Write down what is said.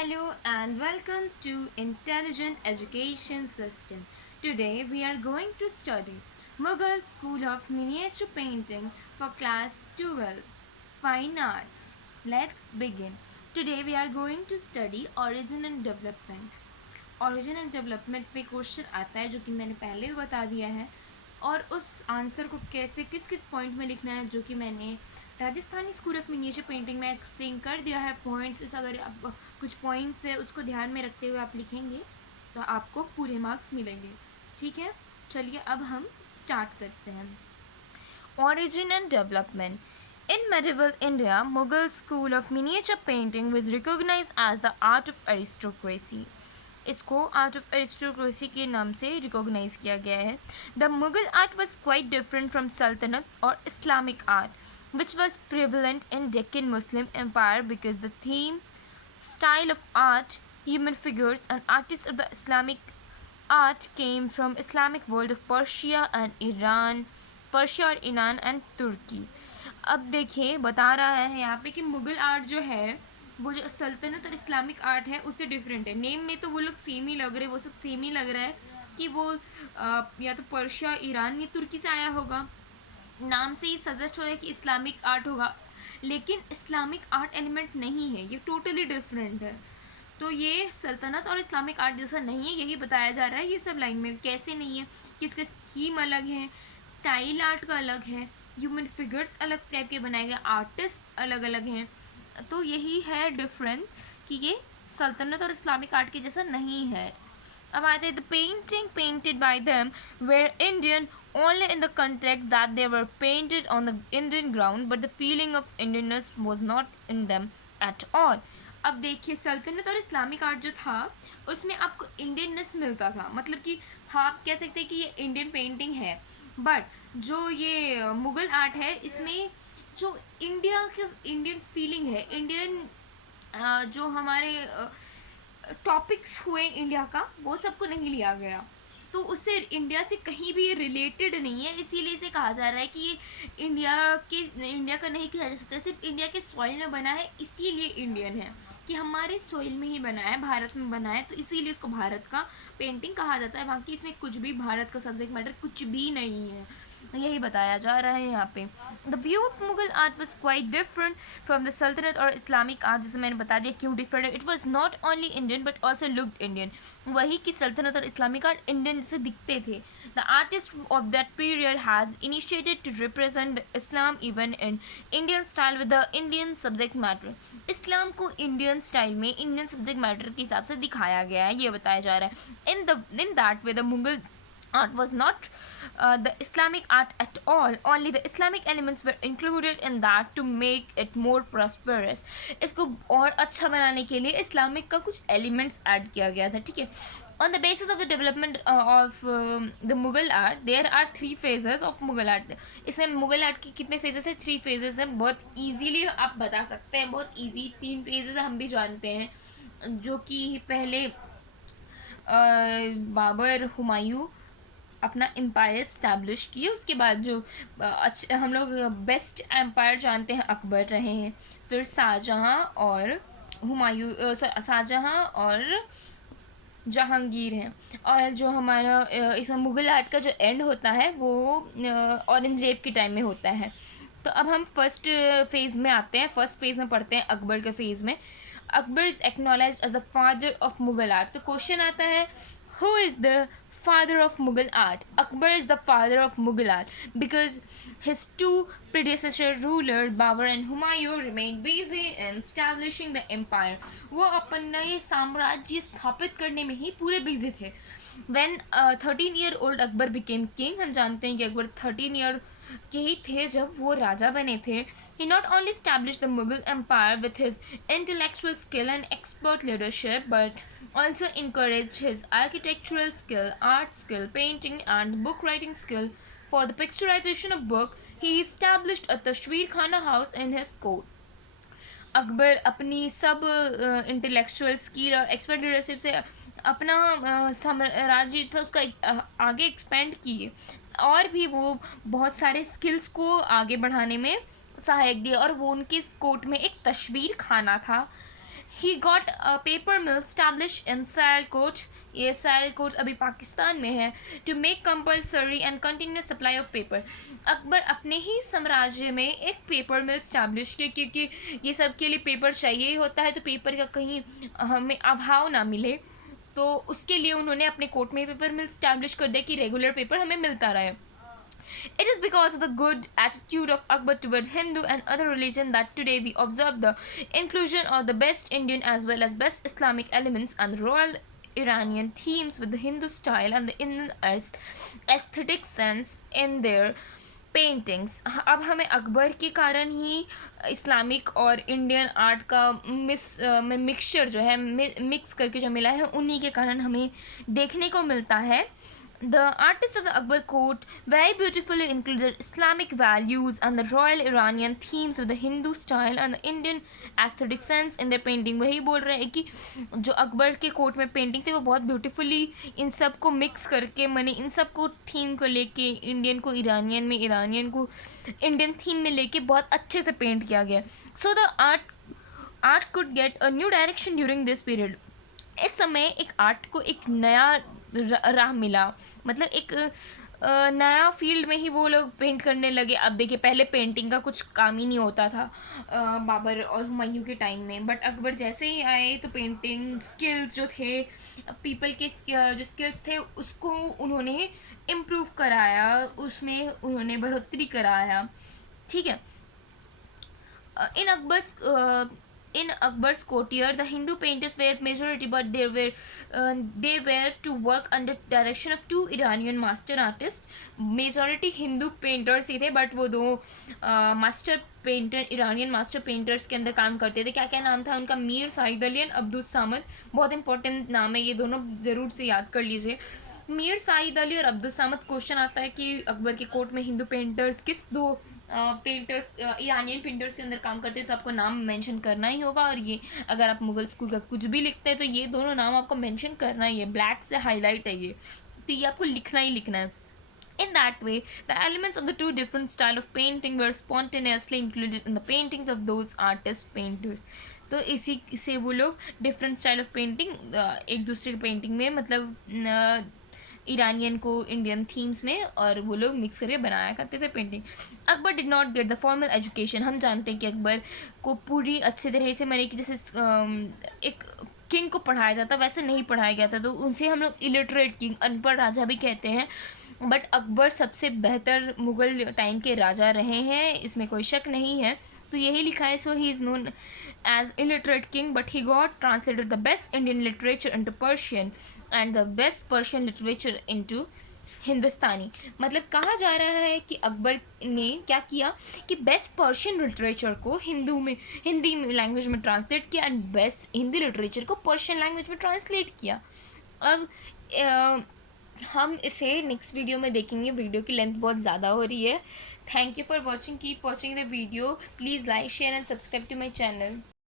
Hello and welcome to Intelligent Education System. Today we are going to study Mughal School of Miniature Painting for class 12 Fine Arts. Let's begin. Today we are going to study Origin and Development. Origin and Development पे question आता है जो कि मैंने पहले भी बता दिया है और उस आंसर को कैसे किस किस पॉइंट में लिखना है जो कि मैंने Rajasthani school of miniature painting में एक्सप्लेन कर दिया है पॉइंट्स। इस अगर आप कुछ पॉइंट्स है उसको ध्यान में रखते हुए आप लिखेंगे तो आपको पूरे मार्क्स मिलेंगे। ठीक है, चलिए अब हम स्टार्ट करते हैं। Origin and development. In medieval India, Mughal school of miniature painting was recognized as the art of aristocracy. इसको आर्ट ऑफ एरिस्टोक्रेसी के नाम से रिकॉग्नाइज किया गया है। The Mughal art was quite different from सल्तनत और Islamic art which was prevalent in Deccan Muslim empire because the theme style of art, human figures, and artists of the Islamic art came from Islamic world of Persia और Iran and तुर्की। अब देखिए बता रहा है यहाँ पे कि मुग़ल आर्ट जो है वो जो सल्तनत और इस्लामिक आर्ट है उससे डिफरेंट है। नेम में तो वो लोग सेम ही लग रहे हैं, वो सब सेम ही लग रहा है कि वो या तो पर्शिया, ईरान या तुर्की से आया होगा। नाम से ही सजेस्ट हो रहा है कि इस्लामिक आर्ट होगा, लेकिन इस्लामिक आर्ट एलिमेंट नहीं है, ये टोटली डिफरेंट है। तो ये सल्तनत और इस्लामिक आर्ट जैसा नहीं है, यही बताया जा रहा है। ये सब लाइन में कैसे नहीं है, किसके थीम अलग है, स्टाइल आर्ट का अलग है, ह्यूमन फिगर्स अलग टाइप के बनाए गए, आर्टिस्ट अलग अलग हैं। तो यही है डिफरेंस कि ये सल्तनत और इस्लामिक आर्ट के जैसा नहीं है। अब आते हैं the painting painted bye them were Indian only in the context that they were painted on the Indian ground, but the feeling of Indianness was not in them at all. अब देखिए सल्तनत और इस्लामिक आर्ट जो था उसमें आपको Indianness मिलता था, मतलब कि हाँ आप कह सकते हैं कि ये इंडियन पेंटिंग है, बट जो ये मुग़ल आर्ट है इसमें जो इंडियन फीलिंग है, इंडियन जो हमारे टॉपिक्स हुए इंडिया का वो सबको नहीं लिया गया, तो उससे इंडिया से कहीं भी रिलेटेड नहीं है। इसीलिए इसे कहा जा रहा है कि ये इंडिया का नहीं कहा जा सकता, सिर्फ इंडिया के सॉइल में बना है इसीलिए इंडियन है, कि हमारे सॉइल में ही बना है, भारत में बना है, तो इसीलिए इसको भारत का पेंटिंग कहा जाता है। बाकी इसमें कुछ भी भारत का सब्जेक्ट मैटर कुछ भी नहीं है, यही बताया जा रहा है यहाँ पे। The view of Mughal art was quite different from the सल्तनत और इस्लामिक आर्ट, जैसे मैंने बता दिया क्यों डिफरेंट है। It was not only Indian but also looked Indian, वही कि सल्तनत और इस्लामिक आर्ट इंडियन जैसे दिखते थे। The artist of that period has initiated to represent the Islam even in Indian style with the Indian subject matter. Islam को Indian style में Indian subject matter के हिसाब से दिखाया गया है, ये बताया जा रहा है। In that way the Mughal art was not the Islamic art at all. Only the Islamic elements were included in that to make it more prosperous. इसको और अच्छा बनाने के लिए इस्लामिक का कुछ एलिमेंट्स ऐड किया गया था। ठीक है, on the basis of the development of the Mughal art, there are 3 phases of Mughal art. इसमें मुग़ल आर्ट के कितने फेजेस हैं? 3 फेजेस हैं। बहुत ईजीली आप बता सकते हैं, बहुत ईजी 3 फेजेस हम भी जानते हैं, जो कि पहले बाबर हुमायूं अपना एम्पायर इस्टेब्लिश किए, उसके बाद जो हम लोग बेस्ट एम्पायर जानते हैं अकबर रहे हैं, फिर शाहजहाँ और जहांगीर हैं, और जो हमारा इसमें मुग़ल आर्ट का जो एंड होता है वो औरंगजेब के टाइम में होता है। तो अब हम फर्स्ट फेज़ में आते हैं, फर्स्ट फेज़ में पढ़ते हैं अकबर के फेज़ में। Akbar is acknowledged as the father of Mughal art. तो क्वेश्चन आता है who is the father of Mughal art? Akbar is the father of Mughal art because his 2 predecessor rulers Babur and Humayun remained busy in establishing the empire. वो अपन नए साम्राज्य स्थापित करने में ही पूरे बिजी थे। When 13-year-old Akbar became king, हम जानते हैं कि अकबर 13 ईयर के ही थे जब वो राजा बने थे। He not only established the Mughal empire with his intellectual skill and expert leadership, but also encouraged his architectural skill, art skill, painting and book writing skill. For the picturization of book, he established a Tashweer Khana house in his court. Akbar अपनी सब intellectual skill और expert leadership से अपना साम्राज्य था उसका आगे expand किए, और भी वो बहुत सारे स्किल्स को आगे बढ़ाने में सहायक दिया, और वो उनके कोर्ट में एक तशवीर खाना था। He got a paper mill establish in Sialkot, ये सियालकोट अभी पाकिस्तान में है, to make compulsory and continuous supply of paper. Akbar अपने ही साम्राज्य में एक पेपर मिल स्टैब्लिश किया, क्योंकि ये सब के लिए पेपर चाहिए ही होता है, तो पेपर का कहीं हमें अभाव ना मिले, तो उसके लिए उन्होंने अपने कोर्ट में पेपर मिल स्टैब्लिश कर दिया कि रेगुलर पेपर हमें मिलता रहे। It is because of the good attitude of Akbar towards Hindu and other religion that today we observe the inclusion of the best Indian as well as best Islamic elements and the royal Iranian themes with the Hindu style and the Indian aesthetic sense in their paintings. अब हमें अकबर के कारण ही Islamic और Indian art का mixture जो है, mix करके जो मिला है, उन्हीं के कारण हमें देखने को मिलता है। The artists of the Akbar court very beautifully included Islamic values and the royal Iranian themes with the Hindu style and the Indian aesthetic sense in their painting। वही बोल रहे हैं कि जो अकबर के कोर्ट में पेंटिंग थी वो बहुत ब्यूटीफुली इन सब को मिक्स करके, मैंने इन सब को थीम को लेके, इंडियन को इरानियन में, इरानियन को इंडियन थीम में लेके बहुत अच्छे से पेंट किया गया। So the art could get a new direction during this period. इस समय एक आर्ट को एक नया राह मिला, मतलब एक नया फील्ड में ही वो लोग पेंट करने लगे। अब देखिए, पहले पेंटिंग का कुछ काम ही नहीं होता था बाबर और हुमायूं के टाइम में, बट अकबर जैसे ही आए तो पेंटिंग स्किल्स जो थे, पीपल के जो स्किल्स थे, उसको उन्होंने इम्प्रूव कराया, उसमें उन्होंने बढ़ोतरी कराया। ठीक है। In Akbar's courtier, the Hindu painters were majority, but they were to work under direction of two Iranian master artists. Majority Hindu painters ही थे, but वो दो master painter, Iranian master painters के अंदर काम करते थे। क्या क्या नाम था उनका? मीर साइद अली एंड अब्दुल सामद। बहुत इंपॉर्टेंट नाम है, ये दोनों ज़रूर से याद कर लीजिए। मीर साइद अली और अब्दुल सामद। क्वेश्चन आता है कि अकबर के कोर्ट में हिंदू पेंटर्स किस दो पेंटर्स, इरानियन पेंटर्स के अंदर काम करते हैं, तो आपको नाम मेंशन करना ही होगा। और ये अगर आप मुगल स्कूल का कुछ भी लिखते हैं तो ये दोनों नाम आपको मेंशन करना ही है, ब्लैक से हाईलाइट है ये, तो ये आपको लिखना ही लिखना है। In that way, the elements of the two different style of painting were spontaneously included in the paintings of those artist painters। तो इसी से वो लोग डिफरेंट स्टाइल ऑफ पेंटिंग एक दूसरे की पेंटिंग में, मतलब इरानियन को इंडियन थीम्स में, और वो लोग मिक्स करके बनाया करते थे painting. Akbar did not get the formal education. हम जानते हैं कि अकबर को पूरी अच्छे तरह से, मैंने कि जैसे एक किंग को पढ़ाया जाता वैसे नहीं पढ़ाया गया था, तो उनसे हम लोग इलिटरेट किंग, अनपढ़ राजा भी कहते हैं। बट अकबर सबसे बेहतर मुग़ल टाइम के राजा रहे हैं, इसमें कोई शक नहीं है। तो यही लिखा है, so he is known as illiterate king, but he got translated the best Indian literature into Persian and the best Persian literature into Hindustani. मतलब कहा जा रहा है कि अकबर ने क्या किया कि बेस्ट पर्शियन लिटरेचर को हिंदी लैंग्वेज में ट्रांसलेट किया, एंड बेस्ट हिंदी लिटरेचर को पर्शियन लैंग्वेज में ट्रांसलेट किया। अब हम इसे नेक्स्ट वीडियो में देखेंगे, वीडियो की लेंथ बहुत ज़्यादा हो रही है। Thank you for watching, keep watching the video, please like share and subscribe to my channel.